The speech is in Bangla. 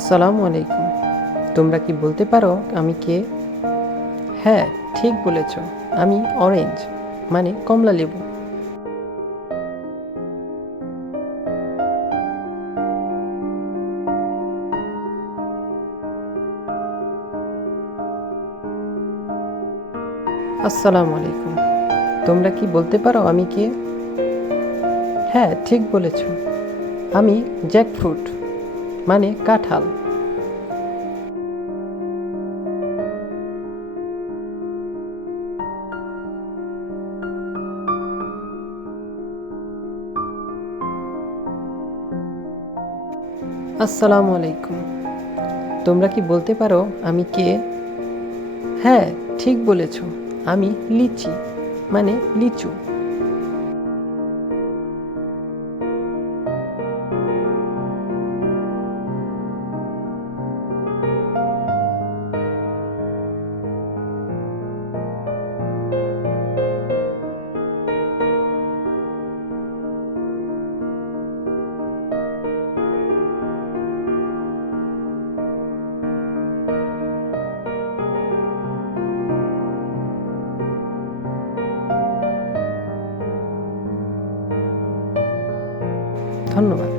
আসসালামু আলাইকুম। তোমরা কি বলতে পারো আমি কে? হ্যাঁ, ঠিক বলেছ। আমি অরেঞ্জ, মানে কমলা লেবু। আসসালামু আলাইকুম। তোমরা কি বলতে পারো আমি কে? হ্যাঁ, ঠিক বলেছ। আমি জ্যাকফ্রুট, মানে কাঁঠাল। আসসালামু আলাইকুম। তোমরা কি বলতে পারো আমি কে? হ্যাঁ, ঠিক বলেছ। আমি লিচি, মানে লিচু। ধন্যবাদ।